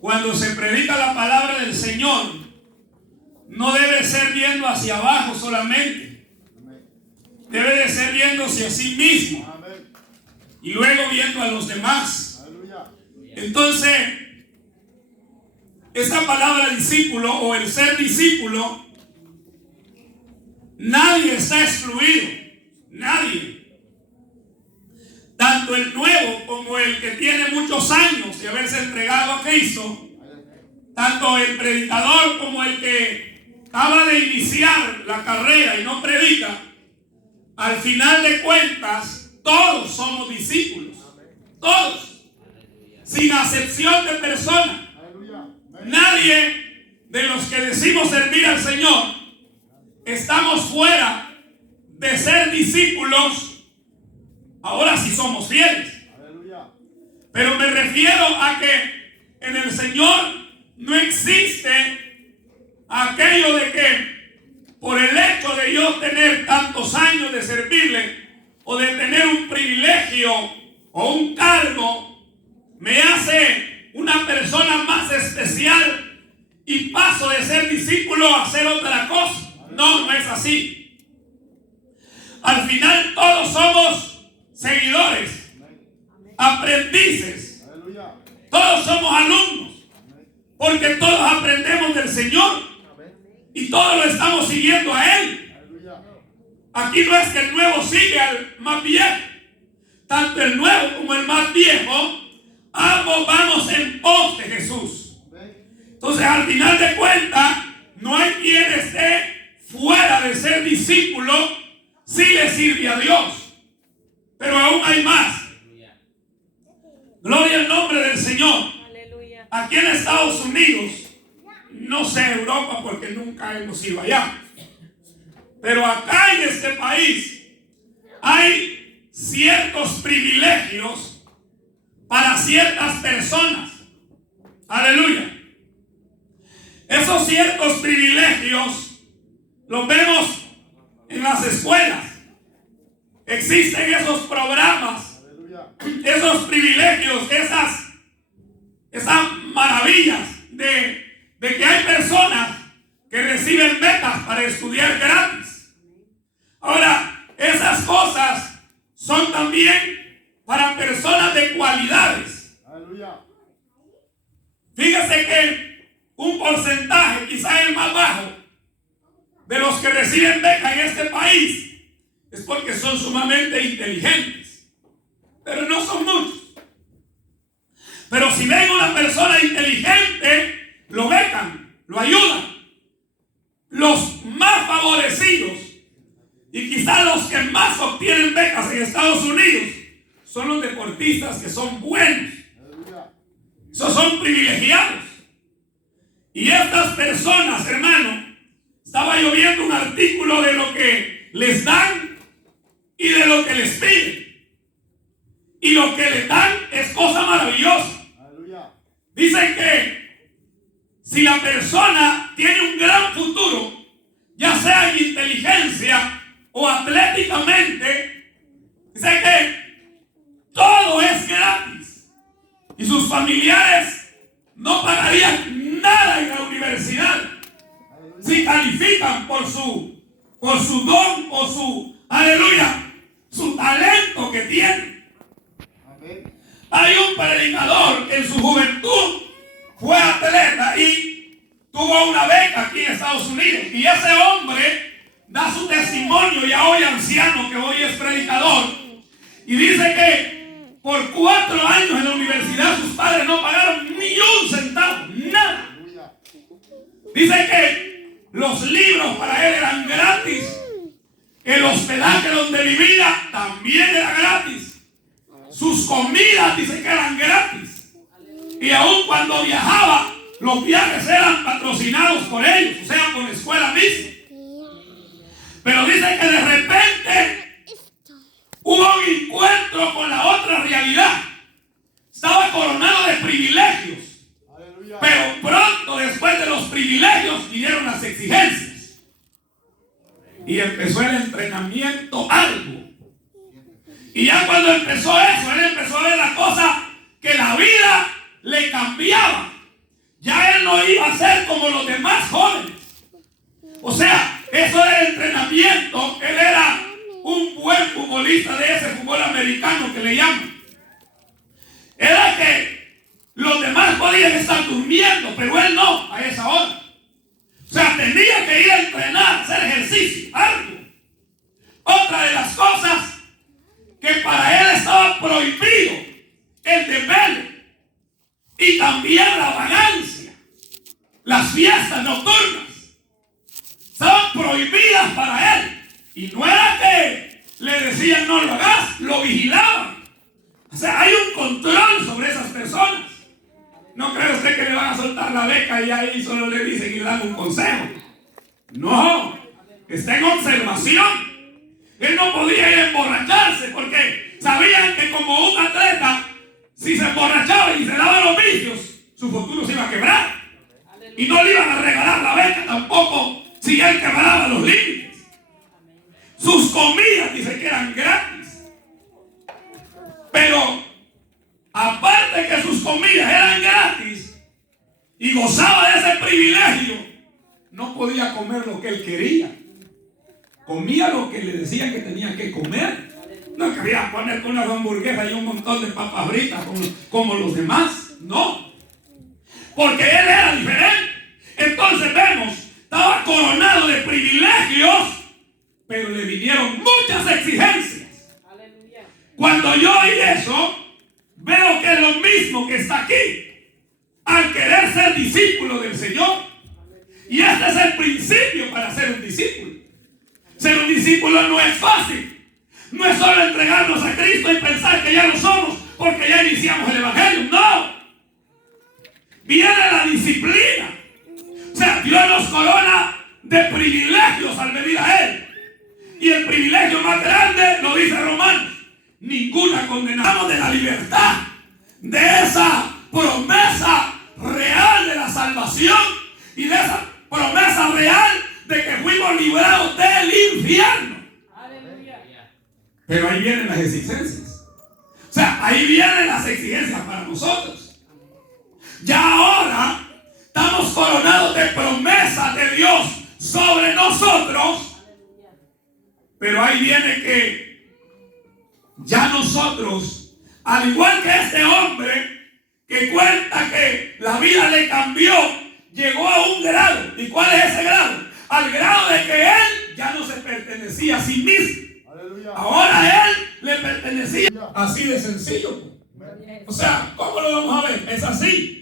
cuando se predica la palabra del Señor, no debe ser viendo hacia abajo solamente. Debe de ser viéndose a sí mismo y luego viendo a los demás. Entonces, esta palabra discípulo o el ser discípulo, nadie está excluido. Nadie. Tanto el nuevo como el que tiene muchos años de haberse entregado a Cristo, tanto el predicador como el que acaba de iniciar la carrera y no predica, al final de cuentas, todos somos discípulos. Todos. Sin acepción de persona. Nadie de los que decimos servir al Señor estamos fuera de ser discípulos. Ahora sí somos fieles. Pero me refiero a que en el Señor no existe aquello de que por el hecho de yo tener tantos años de servirle o de tener un privilegio o un cargo me hace una persona más especial y paso de ser discípulo a ser otra cosa. No, no es así. Al final todos somos seguidores, aprendices, todos somos alumnos, porque todos aprendemos del Señor y todos lo estamos siguiendo a Él. Aquí no es que el nuevo sigue al más viejo. Tanto el nuevo como el más viejo, ambos vamos en pos de Jesús. Entonces, al final de cuentas, no hay quien esté fuera de ser discípulo si le sirve a Dios. Pero aún hay más. Gloria al nombre del Señor. Aquí en Estados Unidos, no sé Europa porque nunca hemos ido allá, pero acá en este país hay ciertos privilegios para ciertas personas. Aleluya. Esos ciertos privilegios los vemos en las escuelas. Existen esos programas, esos privilegios, esas maravillas de que hay personas que reciben becas para estudiar gratis. Ahora, esas cosas son también para personas de cualidades. Fíjese que un porcentaje, quizás el más bajo, de los que reciben becas en este país es porque son sumamente inteligentes. Pero no son muchos. Pero si ven a una persona inteligente, lo becan, lo ayudan. Los más favorecidos y quizás los que más obtienen becas en Estados Unidos son los deportistas que son buenos. Esos son privilegiados. Y estas personas, hermano, estaba yo viendo un artículo de lo que les dan y de lo que les piden. Y lo que les dan es cosa maravillosa. Dicen que si la persona tiene un gran futuro, ya sea en inteligencia o atléticamente, dice que todo es gratis. Y sus familiares no pagarían nada en la universidad si califican por su don o su talento que tienen. Hay un predicador que en su juventud fue atleta y tuvo una beca aquí en Estados Unidos. Y ese hombre da su testimonio, ya hoy anciano, que hoy es predicador. Y dice que por 4 años en la universidad sus padres no pagaron ni un centavo, nada. Dice que los libros para él eran gratis. El hospedaje donde vivía también era gratis. Sus comidas dice que eran gratis. Y aún cuando viajaba, los viajes eran patrocinados por ellos, o sea, por la escuela misma. Pero dice que de repente hubo un encuentro con la otra realidad. Estaba coronado de privilegios. Pero pronto después de los privilegios vinieron las exigencias. Y empezó el entrenamiento arduo. Y ya cuando empezó eso, él empezó a ver la cosa que la vida le cambiaba. no iba a ser como los demás jóvenes. O sea, eso era entrenamiento. Él era un buen futbolista de ese fútbol americano que le llaman. Era que los demás podían estar durmiendo, pero él no, a esa hora. O sea, tenía que ir a entrenar, hacer ejercicio, algo. Otra de las cosas que para él estaba prohibido, el desvelo y también la vagancia, las fiestas nocturnas, estaban prohibidas para él. Y no era que le decían no lo hagas, lo vigilaban. O sea, hay un control sobre esas personas. No cree usted que le van a soltar la beca y ahí solo le dicen y le dan un consejo. No, está en observación. Él no podía ir a emborracharse porque sabían que como un atleta, si se emborrachaba y se daba los vicios, su futuro se iba a quebrar. Y no le iban a regalar la beca tampoco si él quebraba los límites. Sus comidas dice que eran gratis. Pero aparte que sus comidas eran gratis y gozaba de ese privilegio, no podía comer lo que él quería. Comía lo que le decían que tenía que comer. No quería poner con unas hamburguesas y un montón de papas fritas como los demás. No. Porque él era diferente. Entonces vemos, estaba coronado de privilegios, pero le vinieron muchas exigencias. Cuando yo oí eso, veo que es lo mismo que está aquí. Al querer ser discípulo del Señor. Y este es el principio para ser un discípulo. Ser un discípulo no es fácil. No es solo entregarnos a Cristo y pensar que ya lo somos porque ya iniciamos el Evangelio. No. Viene la disciplina. O sea, Dios nos corona de privilegios al venir a Él. Y el privilegio más grande, lo dice Romanos, ninguna condenación de la libertad, de esa promesa real de la salvación y de esa promesa real de que fuimos librados del infierno. Aleluya. Pero ahí vienen las exigencias. O sea, ahí vienen las exigencias para nosotros. Ya ahora estamos coronados de promesas de Dios sobre nosotros. Pero ahí viene que ya nosotros, al igual que este hombre que cuenta que la vida le cambió, llegó a un grado. ¿Y cuál es ese grado? Al grado de que él ya no se pertenecía a sí mismo. Aleluya. Ahora él le pertenecía. Así de sencillo. O sea, ¿cómo lo vamos a ver? Es así.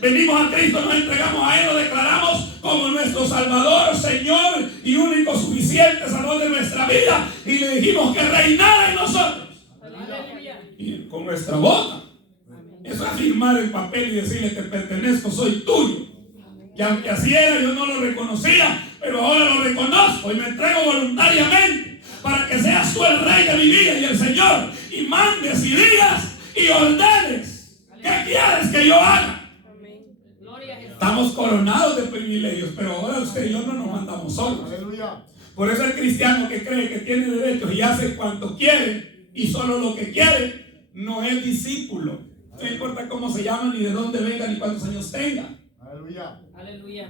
Venimos a Cristo, nos entregamos a Él, lo declaramos como nuestro Salvador, Señor y único suficiente Salvador de nuestra vida. Y le dijimos que reinara en nosotros. Aleluya. Y con nuestra boca. Eso es firmar el papel y decirle que pertenezco, soy tuyo. Y aunque así era, yo no lo reconocía, pero ahora lo reconozco y me entrego voluntariamente para que seas tú el Rey de mi vida y el Señor. Y mandes y digas y ordenes. ¿Qué quieres que yo haga? Estamos coronados de privilegios, pero ahora usted y yo no nos mandamos solos. Por eso el cristiano que cree que tiene derechos y hace cuanto quiere y solo lo que quiere, no es discípulo. No importa cómo se llama, ni de dónde venga, ni cuántos años tenga. Aleluya. Aleluya.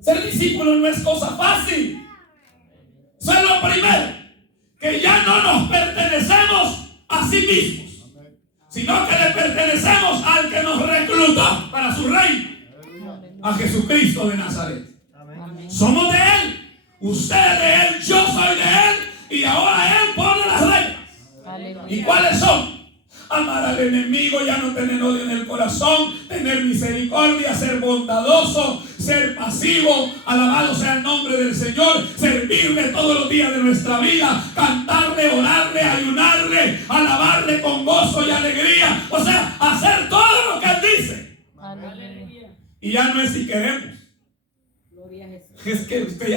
Ser discípulo no es cosa fácil. Eso es lo primero. Que ya no nos pertenecemos a sí mismos, sino que le pertenecemos al que nos reclutó para su reino, a Jesucristo de Nazaret. Somos de Él. Usted es de Él, yo soy de Él. Y ahora Él pone las reglas. ¿Y cuáles son? Amar al enemigo, ya no tener odio en el corazón, tener misericordia, ser bondadoso, ser pasivo, alabado sea el nombre del Señor, servirle todos los días de nuestra vida, cantarle, orarle, ayunarle, alabarle con gozo y alegría. O sea, hacer todo lo que Él dice. Aleluya. Y ya no es si queremos. Es que usted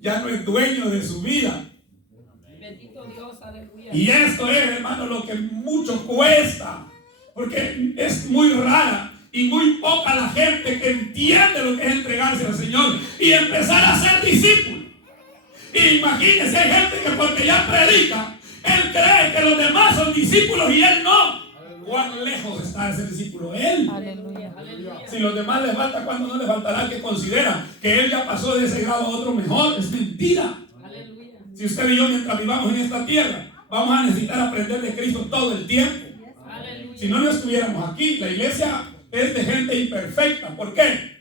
ya no es dueño de su vida. Bendito Dios, aleluya. Y esto es, hermano, lo que mucho cuesta, porque es muy rara y muy poca la gente que entiende lo que es entregarse al Señor y empezar a ser discípulo. Y imagínense, hay gente que porque ya predica, él cree que los demás son discípulos y él no. ¿Cuán lejos está ese discípulo? Él. Aleluya. Si los demás les falta, ¿cuándo no les faltará que considera que él ya pasó de ese grado a otro mejor? Es mentira. Aleluya. Si usted y yo, mientras vivamos en esta tierra, vamos a necesitar aprender de Cristo todo el tiempo. Aleluya. Si no estuviéramos aquí, la iglesia es de gente imperfecta. ¿Por qué?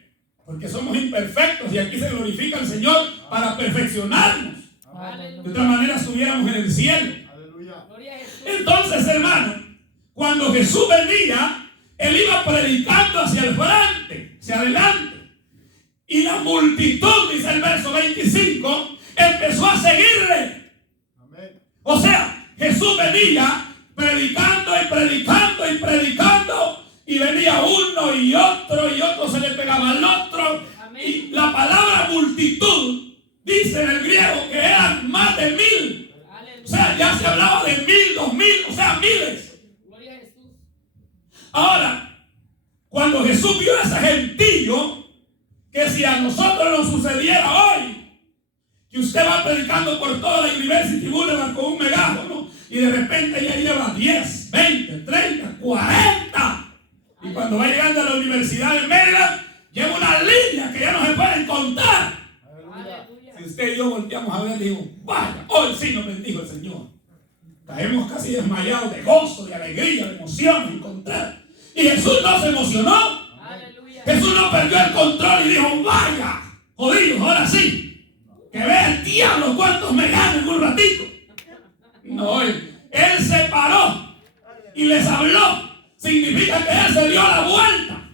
Porque somos imperfectos y aquí se glorifica al Señor para perfeccionarnos. De otra manera estuviéramos en el cielo. Entonces, hermano, cuando Jesús venía, él iba predicando hacia el frente, hacia adelante. Y la multitud, dice el verso 25, empezó a seguirle. O sea, Jesús venía predicando y predicando y predicando. Y venía uno y otro se le pegaba al otro. Y la palabra multitud dice en el griego que eran más de 1000. O sea, ya se hablaba de 1000, 2000, o sea, miles. Ahora, cuando Jesús vio a ese gentío, que si a nosotros nos sucediera hoy, que usted va predicando por toda la University Boulevard con un megáfono y de repente ya lleva 10, 20, 30, 40. Y cuando va llegando a la Universidad de Mérida, lleva una línea que ya no se pueden contar. Si usted y yo volteamos a ver, digo, vaya, hoy sí nos bendijo el Señor. Caemos casi desmayados de gozo, de alegría, de emoción, de encontrar. Y Jesús no se emocionó. Jesús no perdió el control y dijo, vaya, jodidos, ahora sí, que vea el diablo cuántos me ganan en un ratito. No, él se paró y les habló. Significa que él se dio la vuelta.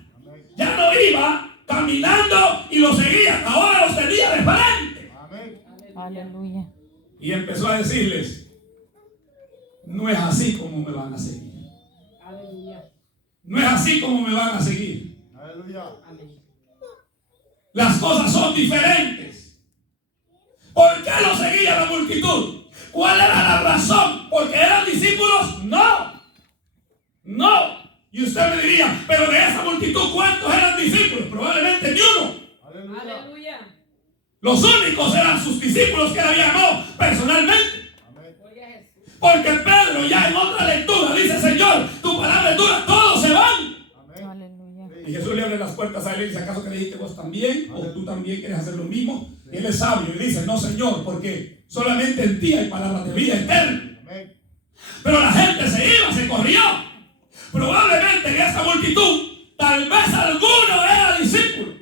Ya no iba caminando y lo seguía, ahora los tenía de frente. Aleluya. Y empezó a decirles, no es así como me van a seguir. No es así como me van a seguir. Las cosas son diferentes. ¿Por qué lo seguía la multitud? ¿Cuál era la razón? ¿Porque eran discípulos? No. Y usted me diría, pero de esa multitud, ¿cuántos eran discípulos? Probablemente ni uno. Aleluya. Los únicos eran sus discípulos que él había llamado personalmente. Porque Pedro ya en otra lectura dice, Señor, tu palabra es dura, todos se van. Aleluya. Y Jesús le abre las puertas a él y dice, ¿acaso que le dijiste vos también? ¿O tú también quieres hacer lo mismo? Y él es sabio y dice, no, Señor, porque solamente en ti hay palabras de vida eterna. Pero la gente se iba, se corrió. Probablemente en esta multitud, tal vez alguno era discípulo.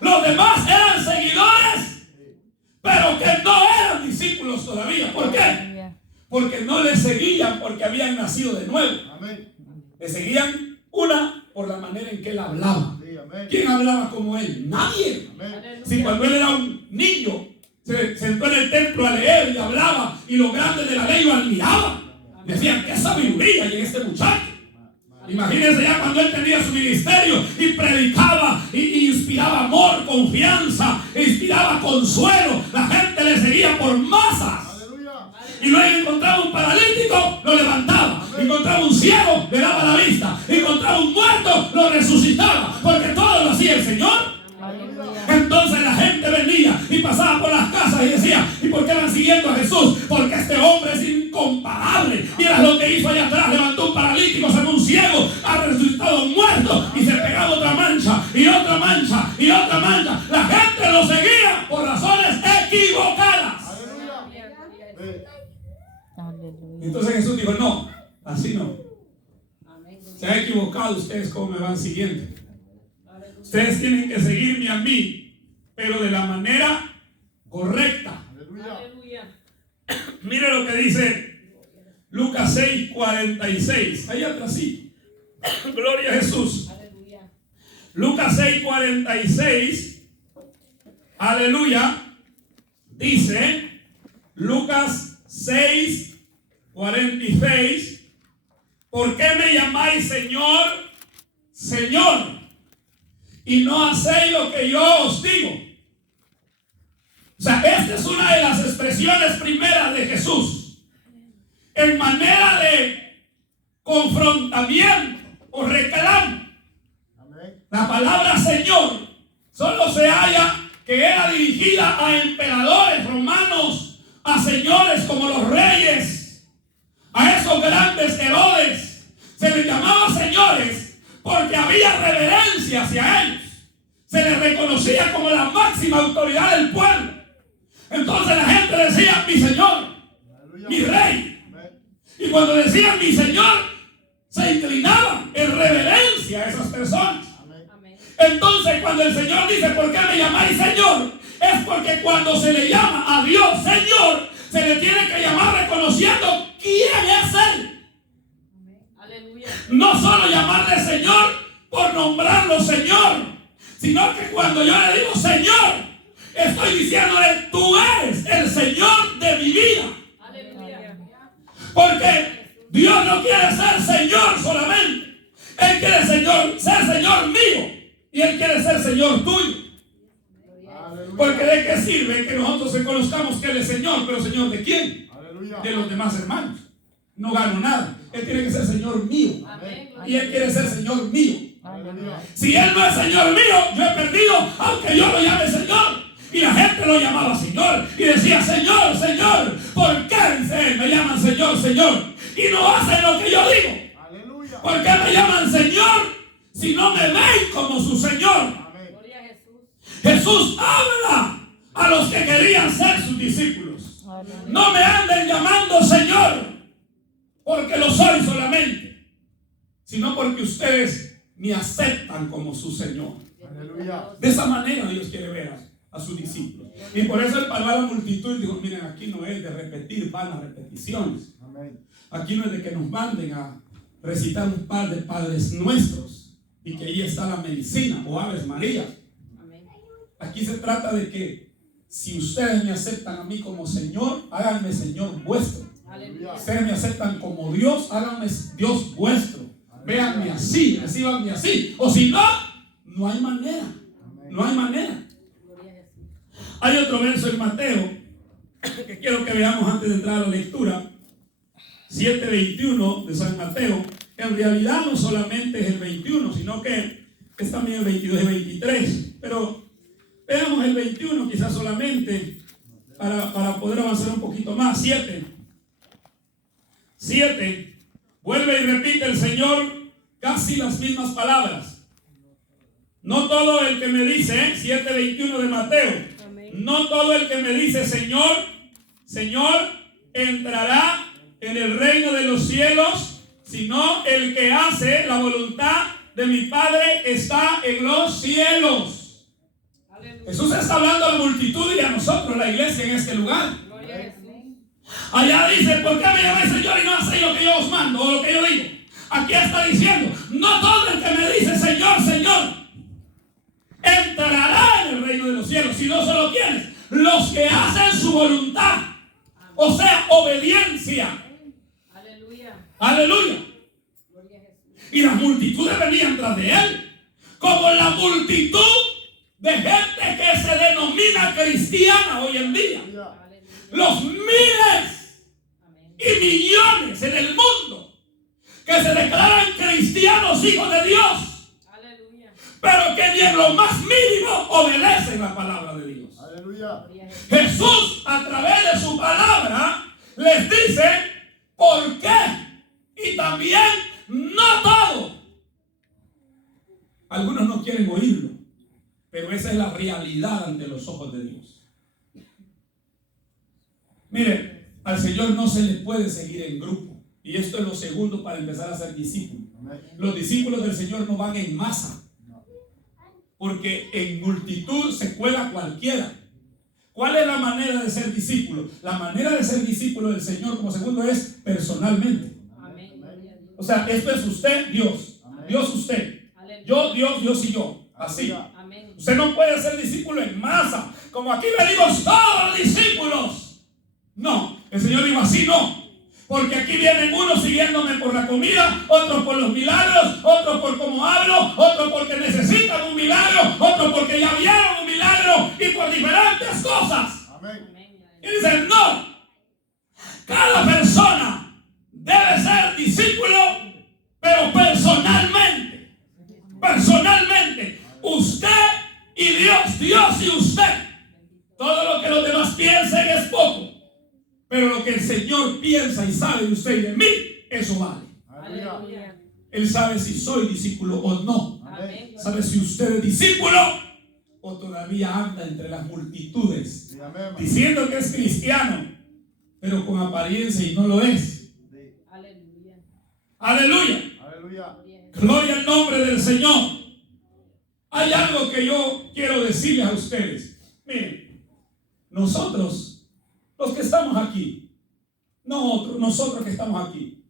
Los demás eran seguidores, pero que no eran discípulos todavía. ¿Por qué? Porque no le seguían porque habían nacido de nuevo. Le seguían por la manera en que él hablaba. ¿Quién hablaba como él? Nadie. Si cuando él era un niño se sentó en el templo a leer y hablaba y los grandes de la ley lo admiraban. Decían, qué sabiduría hay en este muchacho. Imagínense ya cuando él tenía su ministerio y predicaba y inspiraba amor, confianza, inspiraba consuelo. La gente le seguía por masas. Y luego encontraba un paralítico, lo levantaba. Encontraba un ciego, le daba la vista. Encontraba un muerto, lo resucitaba. Porque todo lo hacía el Señor. Entonces la gente venía y pasaba por las casas y decía, ¿y por qué van siguiendo a Jesús? Porque este hombre es incomparable. Mira lo que hizo allá atrás, levantó un paralítico, sacó un ciego, ha resucitado un muerto y se pegaba otra mancha y otra mancha y otra mancha. La gente lo seguía por razones equivocadas. Entonces Jesús dijo, no, así no. Se ha equivocado ustedes como me van siguiendo. Ustedes tienen que seguirme a mí, pero de la manera correcta. Mire lo que dice Lucas 6:46. Ahí atrás sí. Gloria a Jesús. Lucas 6:46. Aleluya. Dice Lucas 6:46. ¿Por qué me llamáis Señor, Señor, y no hacéis lo que yo os digo? O sea, esta es una de las expresiones primeras de Jesús en manera de confrontamiento o reclamo. La palabra Señor solo se halla que era dirigida a emperadores romanos, a señores como los reyes, a esos grandes Herodes, Se les llamaba señores porque había reverencia hacia ellos. Se les reconocía como la máxima autoridad del pueblo. Entonces la gente decía: mi señor, mi rey. Y cuando decían mi señor, se inclinaban en reverencia a esas personas. Entonces cuando el Señor dice: ¿por qué me llamáis Señor? Es porque cuando se le llama a Dios Señor, se le tiene que llamar reconociendo quién es Él. No solo llamarle Señor por nombrarlo Señor, sino que cuando yo le digo Señor, estoy diciéndole: tú eres el Señor de mi vida. Porque Dios no quiere ser Señor solamente. Él quiere ser Señor mío. Y Él quiere ser Señor tuyo. Porque ¿de qué sirve que nosotros reconozcamos que Él es Señor? Pero ¿Señor de quién? De los demás hermanos. No gano nada. Él tiene que ser Señor mío. Y Él quiere ser Señor mío. Si Él no es Señor mío, yo he perdido, aunque yo lo llame Señor. Y la gente lo llamaba Señor. Y decía: Señor, Señor. ¿Por qué, dice él, me llaman Señor, Señor? Y no hacen lo que yo digo. ¿Por qué me llaman Señor si no me ven como su Señor? Jesús habla a los que querían ser sus discípulos. No me anden llamando Señor porque lo soy solamente, sino porque ustedes me aceptan como su Señor. De esa manera Dios quiere ver a sus discípulos. Y por eso Él paró a la multitud y dijo: miren, aquí no es de repetir vanas repeticiones. Aquí no es de que nos manden a recitar un par de Padres Nuestros y que ahí está la medicina o Aves Marías. Aquí se trata de que si ustedes me aceptan a mí como Señor, háganme Señor vuestro. Ustedes me aceptan como Dios, háganme Dios vuestro. Véanme así, recíbanme así. O si no, no hay manera. No hay manera. Hay otro verso en Mateo que quiero que veamos antes de entrar a la lectura. 7:21 de San Mateo. En realidad no solamente es el 21, sino que es también el 22 y 23. Pero veamos el 21 quizás solamente para poder avanzar un poquito más. 7. Vuelve y repite el Señor casi las mismas palabras. No todo el que me dice, 7:21 de Mateo. No todo el que me dice Señor, Señor, entrará en el reino de los cielos, sino el que hace la voluntad de mi Padre que está en los cielos. Jesús está hablando a la multitud y a nosotros, la iglesia, en este lugar. Allá dice: ¿por qué me llamáis Señor y no hacéis lo que yo os mando o lo que yo digo? Aquí está diciendo: no todo el que me dice Señor, Señor, entrará en el reino de los cielos, sino solo quienes, los que hacen su voluntad, o sea, obediencia. Aleluya. Y las multitudes venían tras de Él, como la multitud de gente que se denomina cristiana hoy en día. Los miles y millones en el mundo que se declaran cristianos, hijos de Dios, pero que ni en lo más mínimo obedecen la palabra de Dios. Jesús, a través de su palabra, les dice por qué. Y también no todo. Algunos no quieren oírlo, pero esa es la realidad ante los ojos de Dios. Mire, al Señor no se le puede seguir en grupo. Y esto es lo segundo para empezar a ser discípulos. Los discípulos del Señor no van en masa, porque en multitud se cuela cualquiera. ¿Cuál es la manera de ser discípulo? La manera de ser discípulo del Señor, como segundo, es personalmente. O sea, esto es usted, Dios. Dios, usted. Yo, Dios, Dios y yo. Así. Usted no puede ser discípulo en masa. Como aquí le digo, todos los discípulos. No, el Señor dijo así, no. Porque aquí vienen unos siguiéndome por la comida, otros por los milagros, otros por cómo hablo, otros porque necesitan un milagro, otros porque ya vieron un milagro y por diferentes cosas. Y dicen, no. Cada persona debe ser discípulo, pero personalmente. Personalmente. Usted y Dios. Dios y usted. Todo lo que los demás piensen es poco. Pero lo que el Señor piensa y sabe de usted y de mí, eso vale. Él sabe si soy discípulo o no. Amén. Sabe si usted es discípulo o todavía anda entre las multitudes, Sí, amén. diciendo que es cristiano, pero con apariencia y no lo es. Sí. Aleluya. Aleluya. Aleluya. Gloria al nombre del Señor. Hay algo que yo quiero decirles a ustedes. Miren, nosotros, los que estamos aquí, nosotros que estamos aquí,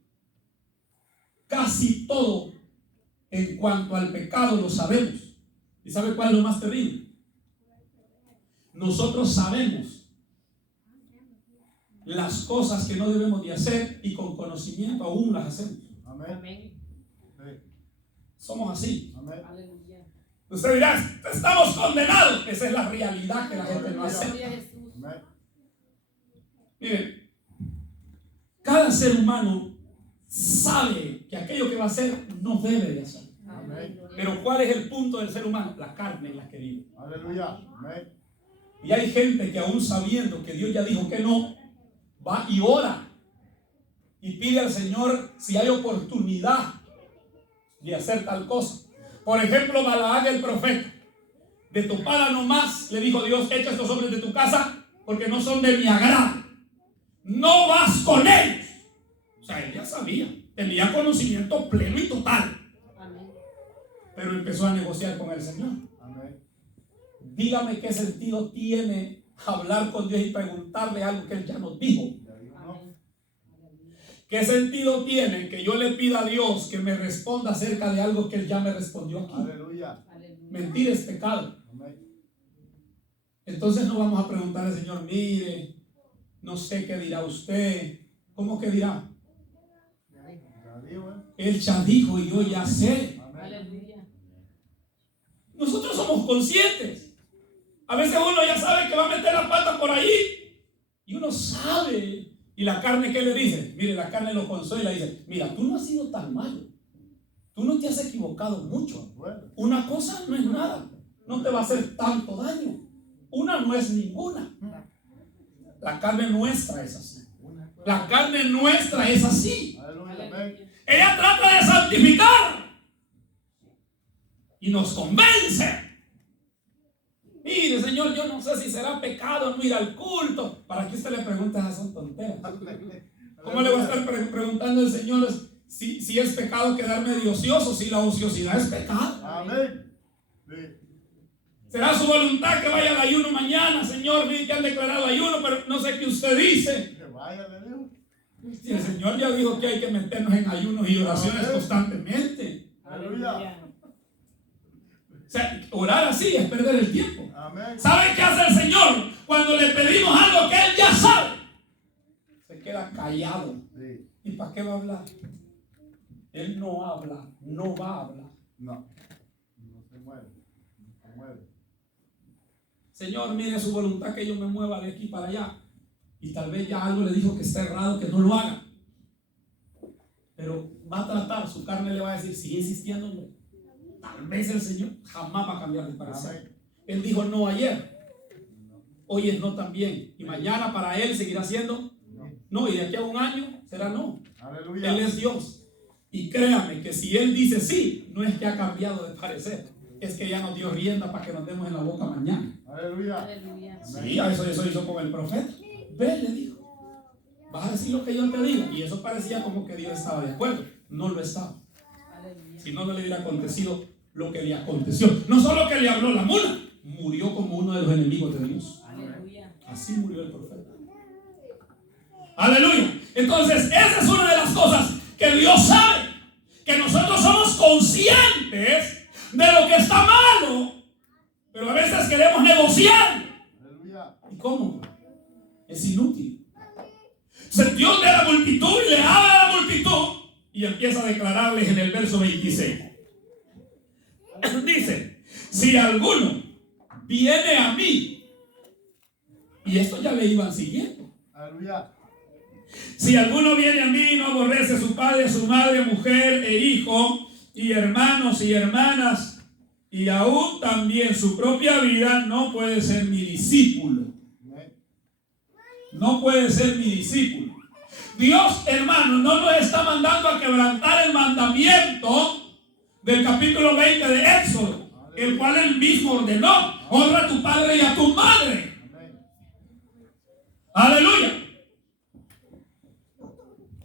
casi todo en cuanto al pecado lo sabemos. ¿Y sabe cuál es lo más terrible? Nosotros sabemos las cosas que no debemos de hacer y con conocimiento aún las hacemos. Amén. Amén. Sí. Somos así. Amén. Aleluya. Usted dirá, estamos condenados. Esa es la realidad que la gente no acepta. Gloria a Jesús. Amén. Miren, cada ser humano sabe que aquello que va a hacer no debe de hacer. Amén. Pero ¿cuál es el punto del ser humano? La carne en la que vive. Aleluya. Amén. Y hay gente que aún sabiendo que Dios ya dijo que no, va y ora y pide al Señor si hay oportunidad de hacer tal cosa. Por ejemplo, Balaam el profeta, de tu pala nomás, le dijo Dios, echa estos hombres de tu casa porque no son de mi agrado. No vas con ellos. O sea, él ya sabía, tenía conocimiento pleno y total, Amén. pero empezó a negociar con el Señor. Amén. Dígame qué sentido tiene hablar con Dios y preguntarle algo que Él ya nos dijo. Ya dijo no. Amén. ¿Qué sentido tiene que yo le pida a Dios que me responda acerca de algo que Él ya me respondió aquí? Aleluya. Aleluya. Mentir es pecado. Amén. Entonces no vamos a preguntar al Señor, mire, no sé qué dirá usted. ¿Cómo que dirá? Ya dijo, Él ya dijo y yo ya sé. Amén. Aleluya. Nosotros somos conscientes. A veces uno ya sabe que va a meter la pata por ahí. Y uno sabe. Y la carne, ¿qué le dice? Mire, la carne lo consuela y dice, mira, tú no has sido tan malo. Tú no te has equivocado mucho. Bueno. Una cosa no es nada. No te va a hacer tanto daño. Una no es ninguna. La carne nuestra es así. La carne nuestra es así. Aleluya. Amén. Aleluya. Ella trata de santificar. Y nos convence. Mire, Señor, yo no sé si será pecado no ir al culto. ¿Para qué usted le pregunta esas tonteras? ¿Cómo le va a estar preguntando al Señor si es pecado quedarme de ocioso? Si la ociosidad es pecado. Amén. Sí. ¿Será su voluntad que vaya al ayuno mañana, Señor? Vi que han declarado ayuno, pero no sé qué usted dice. Que vaya, le dijo. Si el Señor ya dijo que hay que meternos en ayunos y oraciones constantemente. Aleluya. O sea, orar así es perder el tiempo. Amén. ¿Sabe qué hace el Señor? Cuando le pedimos algo que Él ya sabe, se queda callado. Sí. ¿Y para qué va a hablar? Él no habla, no va a hablar. No. No se mueve. No se mueve. Señor, mire su voluntad que yo me mueva de aquí para allá. Y tal vez ya algo le dijo que está errado, que no lo haga. Pero va a tratar, su carne le va a decir, sigue insistiendo, hombre. Tal vez el Señor jamás va a cambiar de parecer. Amén. Él dijo no ayer, hoy es no también. Y mañana para Él seguirá siendo no. Y de aquí a un año será no. Aleluya. Él es Dios. Y créame que si Él dice sí, no es que ha cambiado de parecer. Es que ya nos dio rienda para que nos demos en la boca mañana. Aleluya. Aleluya. Sí, a eso hizo con el profeta. Ve, le dijo, vas a decir lo que yo te diga. Y eso parecía como que Dios estaba de acuerdo. No lo estaba. Aleluya. Si no, no le hubiera acontecido lo que le aconteció. No solo que le habló la mula, murió como uno de los enemigos de Dios. Aleluya. Así murió el profeta. Aleluya. Entonces, esa es una de las cosas que Dios sabe. Que nosotros somos conscientes de lo que está malo, pero a veces queremos negociar. Aleluya. ¿Y cómo? Es inútil. Dios ve a la multitud y le habla a la multitud y empieza a declararles en el verso 26. Dice, si alguno viene a mí, y esto ya le iban siguiendo. Aleluya. Si alguno viene a mí y no aborrece a su padre, a su madre, mujer e hijo, y hermanos y hermanas, y aún también su propia vida, no puede ser mi discípulo. Amén. No puede ser mi discípulo. Dios, hermano, no nos está mandando a quebrantar el mandamiento del capítulo 20 de Éxodo, el cual él mismo ordenó: honra a tu padre y a tu madre. Aleluya.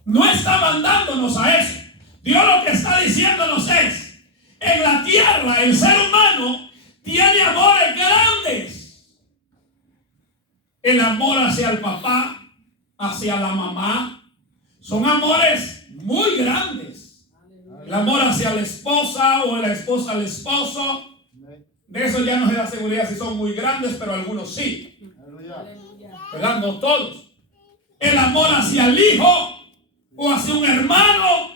No está mandándonos a eso. Dios lo que está diciéndonos es: en la tierra el ser humano tiene amores grandes. El amor hacia el papá, hacia la mamá, son amores muy grandes. El amor hacia la esposa o la esposa al esposo, de eso ya no se da seguridad si son muy grandes, pero algunos sí. ¿Verdad? No todos. El amor hacia el hijo o hacia un hermano.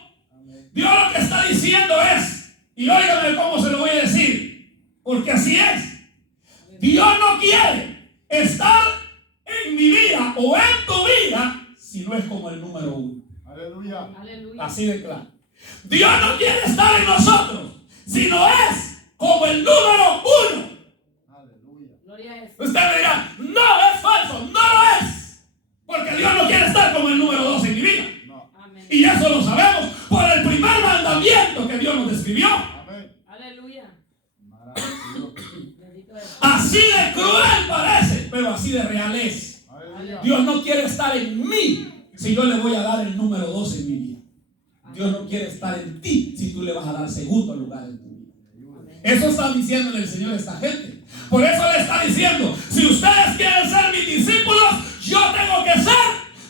Dios lo que está diciendo es, y óigame cómo se lo voy a decir, porque así es. Dios no quiere estar en mi vida o en tu vida si no es como el número uno. Aleluya. Así de claro. Dios no quiere estar en nosotros si no es como el número uno. Aleluya. Usted me dirá: no, es falso. No lo es, porque Dios no quiere estar como el número 2 en mi vida. No. Y eso lo sabemos por el primer mandamiento que Dios nos describió. Amén. Aleluya. Maravilloso. Así de cruel parece, pero así de real es. Aleluya. Dios no quiere estar en mí si yo le voy a dar el número 2 en mi vida. Dios no quiere estar en ti si tú le vas a dar segundo lugar en tu vida. Eso está diciéndole el Señor a esta gente. Por eso le está diciendo: si ustedes quieren ser mis discípulos, yo tengo que ser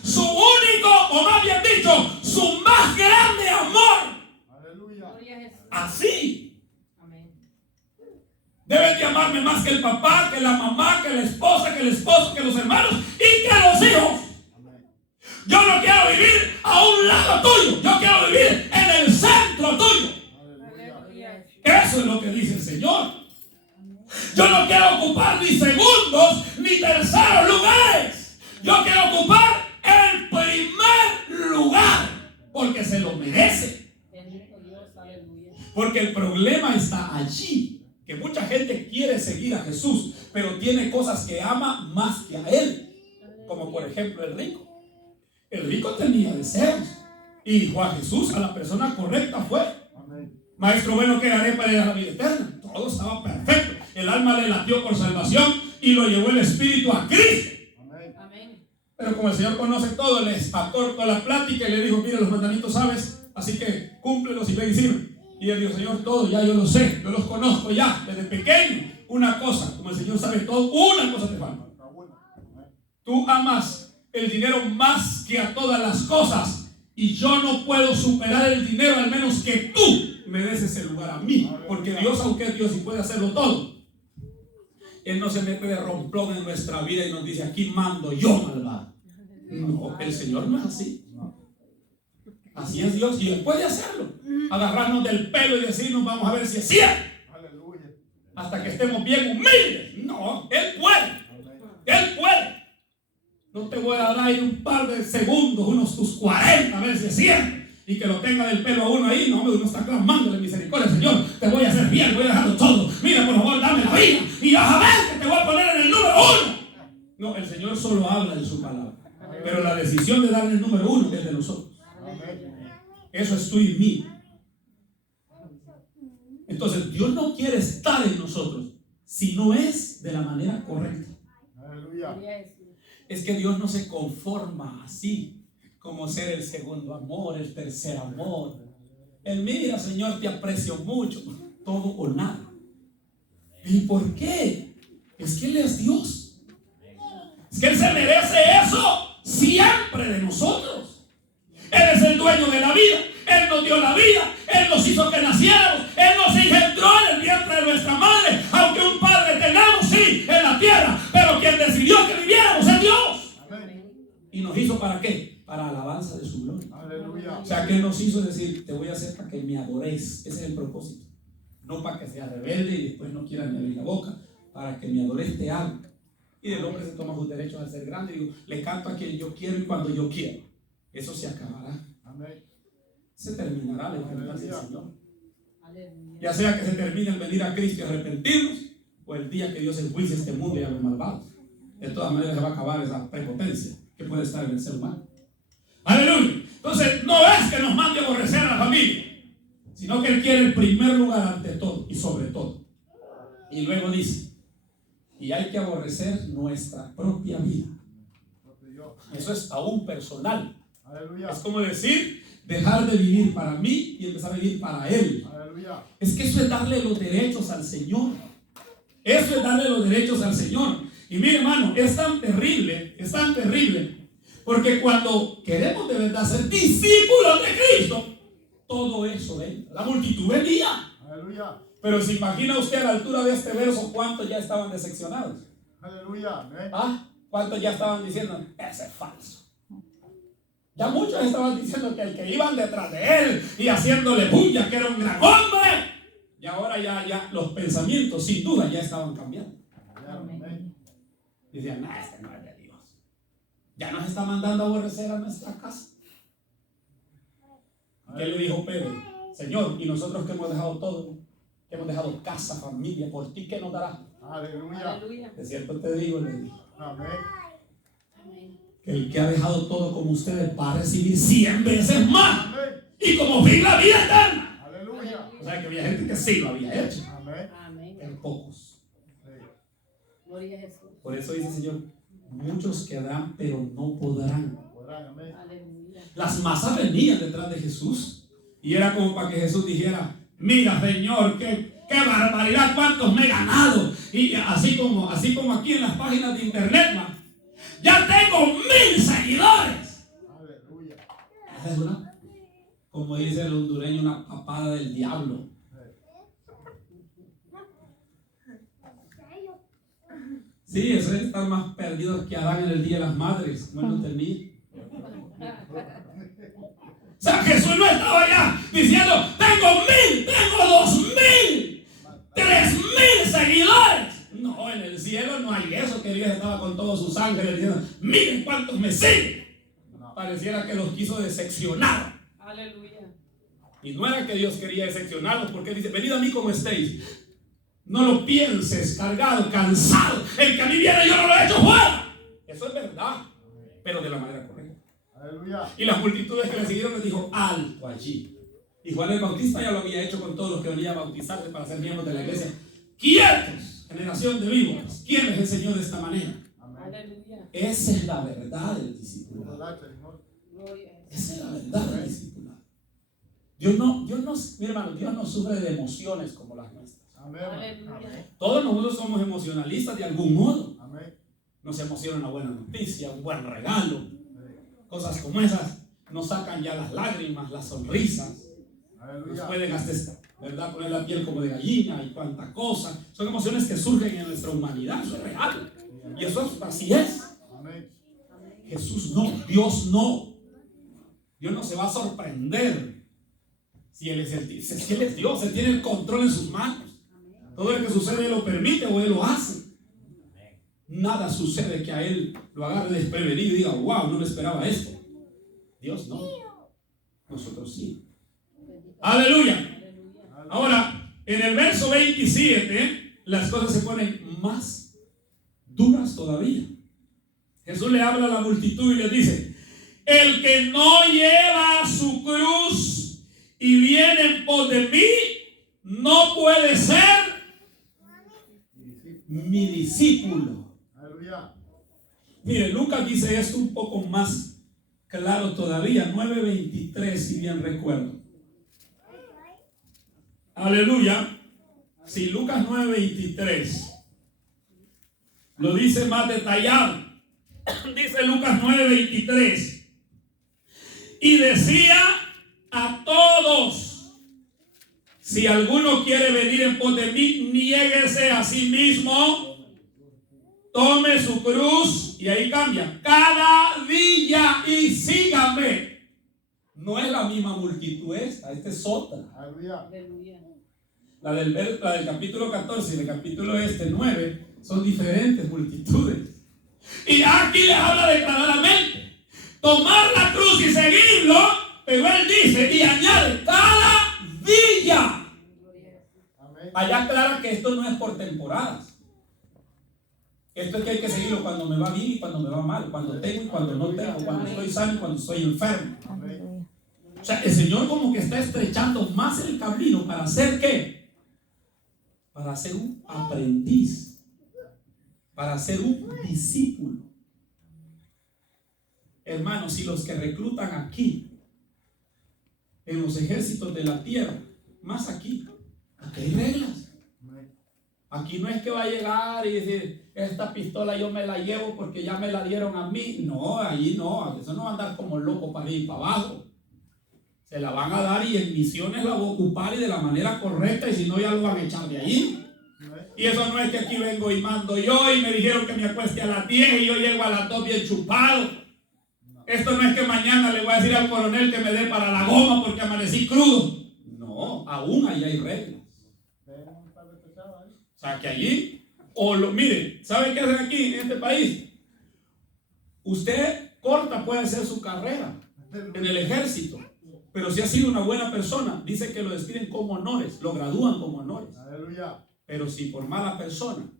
su único, o más bien dicho, su más grande amor. Aleluya. Así. Amén. Deben de amarme más que el papá, que la mamá, que la esposa, que el esposo, que los hermanos y que los hijos. Yo no quiero vivir a un lado tuyo, yo quiero vivir en el centro tuyo. Aleluya. Eso es lo que dice el Señor. Yo no quiero ocupar ni segundos ni terceros lugares. Yo quiero ocupar el primer lugar, porque se lo merece. Bendito Dios, aleluya. Porque el problema está allí, que mucha gente quiere seguir a Jesús, pero tiene cosas que ama más que a Él. Como por ejemplo el rico. El rico tenía deseos y dijo a Jesús: a la persona correcta fue. Amén. Maestro bueno, ¿qué haré para ir a la vida eterna? Todo estaba perfecto. El alma le latió por salvación y lo llevó el Espíritu a Cristo. Amén. Amén. Pero como el Señor conoce todo, les acortó la plática y le dijo: mira, los mandamientos sabes, así que cúmplelos y ven y sirve. Y él dijo: Señor, todo ya yo lo sé, yo los conozco ya desde pequeño. Una cosa, como el Señor sabe todo, una cosa te falta. Tú amas el dinero más que a todas las cosas, y yo no puedo superar el dinero al menos que tú me des ese lugar a mí, porque Dios, aunque es Dios y puede hacerlo todo, Él no se mete de romplón en nuestra vida y nos dice: aquí mando yo, malvado. No, el Señor no es así. Así es Dios, y Él puede hacerlo, agarrarnos del pelo y decirnos: vamos a ver si es cierto, Aleluya. hasta que estemos bien humildes. No, Él puede. Él puede. No te voy a dar ahí un par de segundos, unos tus 40 veces 100, y que lo tenga del pelo a uno ahí. No, uno está clamándole misericordia: Señor, te voy a hacer bien, voy a dejarlo todo. Mira, por favor, dame la vida y vas a ver que te voy a poner en el número 1. No, el Señor solo habla en su palabra, pero la decisión de darle el número 1 es de nosotros. Eso es tú y mí. Entonces, Dios no quiere estar en nosotros si no es de la manera correcta. Aleluya. Es que Dios no se conforma así, como ser el segundo amor, el tercer amor. Él: mira, Señor, te aprecio mucho, todo o nada. ¿Y por qué? Es que Él es Dios. Es que Él se merece eso siempre de nosotros. Él es el dueño de la vida. Él nos dio la vida. Él nos hizo que naciéramos. Él nos engendró en el vientre de nuestra madre. Aunque un padre tengamos, sí, en la tierra, pero quien decidió que viviéramos es Dios. Amén. ¿Y nos hizo para qué? Para alabanza de su gloria. Aleluya. O sea, que Él nos hizo decir: te voy a hacer para que me adoréis. Ese es el propósito. No para que seas rebelde y después no quieras ni abrir la boca. Para que me adoréis te hago. Y el hombre se toma sus derechos al ser grande. Y digo: le canto a quien yo quiero y cuando yo quiero. Eso se acabará. Amén. Se terminará la enfermedad del Señor. Aleluya. Ya sea que se termine el venir a Cristo y arrepentirnos, o el día que Dios enjuicie este mundo y a los malvados. De todas maneras se va a acabar esa prepotencia que puede estar en el ser humano. Aleluya. Entonces, no es que nos mande a aborrecer a la familia, sino que Él quiere el primer lugar ante todo y sobre todo. Y luego dice, y hay que aborrecer nuestra propia vida. Eso es aún personal. Aleluya. Es como decir, dejar de vivir para mí y empezar a vivir para Él. Aleluya. Es que eso es darle los derechos al Señor. Eso es darle los derechos al Señor. Y mire, hermano, es tan terrible, porque cuando queremos de verdad ser discípulos de Cristo, todo eso entra. La multitud venía. Aleluya. Pero se imagina usted a la altura de este verso cuántos ya estaban decepcionados. Aleluya. Amén. ¿Cuántos ya estaban diciendo, ese es falso? Ya muchos estaban diciendo que el que iban detrás de él y haciéndole bulla, que era un gran hombre. Y ahora ya los pensamientos sin duda ya estaban cambiando. Amén. Decían, no, este no es de Dios. Ya nos está mandando a aborrecer a nuestra casa. ¿Qué le dijo Pedro? Señor, y nosotros que hemos dejado todo, que hemos dejado casa, familia, por ti, ¿qué nos dará? Aleluya. Aleluya. De cierto te digo, le dijo, Amén. Amén. que el que ha dejado todo como ustedes va a recibir 100 veces más. Amén. Y como fin la vida eterna. Aleluya. O sea que había gente que sí lo había hecho, Amén. Amén. pero pocos. Sí. Gloria a Jesús. Por eso dice el Señor, muchos quedarán, pero no podrán. Podrán. Amén. Aleluya. Las masas venían detrás de Jesús y era como para que Jesús dijera, mira Señor, qué barbaridad, cuántos me he ganado. Y así como aquí en las páginas de internet, man, ya tengo 1000 seguidores. Aleluya. Esa es como dice el hondureño, una papada del diablo. Sí, eso es estar más perdidos que Adán en el día de las madres. No lo entendí. O sea, Jesús no estaba allá diciendo, tengo 1000, tengo 2000, 3000 seguidores. No, en el cielo no hay eso, que Dios estaba con todos sus ángeles diciendo, miren cuántos me siguen. Pareciera que los quiso decepcionar. Aleluya. Y no era que Dios quería decepcionarlos, porque Él dice, venid a mí como estéis. No lo pienses cargado, cansado. El que a mí viene yo no lo he hecho fuera. Eso es verdad, pero de la manera correcta. Aleluya. Y las multitudes que le siguieron les dijo, alto allí. Y Juan el Bautista ya lo había hecho con todos los que venían a bautizarse para ser miembros de la iglesia. Quietos, generación de víboras. ¿Quién les enseñó de esta manera? Amén. Aleluya. Esa es la verdad del discipulado. Gloria a Jesús. Esa es la verdad del discipulado. Dios no, mi hermano, Dios no sufre de emociones como las nuestras. Amén. Aleluya. Todos nosotros somos emocionalistas de algún modo. Amén. Nos emociona una buena noticia, un buen regalo. Cosas como esas nos sacan ya las lágrimas, las sonrisas. Nos Aleluya. pueden hasta, ¿verdad?, poner la piel como de gallina y cuánta cosa. Son emociones que surgen en nuestra humanidad. Eso es real. Y eso así es. Amén. Jesús no, Dios no. Dios no se va a sorprender. Si Él es Dios, Él tiene el control en sus manos. Todo lo que sucede Él lo permite o Él lo hace. Nada sucede que a Él lo agarre desprevenido y diga, wow, no me esperaba esto. Dios no. Nosotros sí. Aleluya. Aleluya. Ahora, en el verso 27, las cosas se ponen más duras todavía. Jesús le habla a la multitud y le dice, el que no lleva su cruz y viene en pos de mí, no puede ser mi discípulo. Aleluya. Mire, Lucas dice esto un poco más claro todavía, 9:23, si bien recuerdo. Aleluya. Si Lucas 9:23 lo dice más detallado, dice Lucas 9:23, y decía a todos, si alguno quiere venir en pos de mí, niéguese a sí mismo, tome su cruz, y ahí cambia, cada día, y sígame. No es la misma multitud esta es otra. Aleluya. Aleluya. La del capítulo 14 y el capítulo 9 son diferentes multitudes. Y aquí les habla declaradamente, tomar la cruz y seguirlo, pero Él dice y añade, cada día. Amén. Allá aclara que esto no es por temporadas. Esto es que hay que seguirlo cuando me va bien y cuando me va mal, cuando tengo y cuando no tengo, cuando estoy sano y cuando estoy enfermo. O sea, el Señor como que está estrechando más el camino para hacer ¿qué? Para ser un aprendiz, para ser un discípulo. Hermanos, si los que reclutan aquí, en los ejércitos de la tierra, más aquí hay reglas. Aquí no es que va a llegar y decir, esta pistola yo me la llevo porque ya me la dieron a mí. No, allí no, eso no va a andar como loco para ir para abajo. Se la van a dar y en misiones la va a ocupar y de la manera correcta, y si no ya lo van a echar de ahí. Y eso no es que aquí vengo y mando yo y me dijeron que me acueste a las 10 y yo llego a las 2 bien chupado. Esto no es que mañana le voy a decir al coronel que me dé para la goma porque amanecí crudo. No, aún ahí hay reglas. O sea, que allí, mire, ¿sabe qué hacen aquí en este país? Usted corta, puede hacer su carrera en el ejército, pero si ha sido una buena persona, dice que lo despiden como honores, lo gradúan como honores. Aleluya. Pero si por mala persona,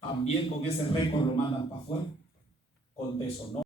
también con ese récord lo mandan para afuera, con deshonor.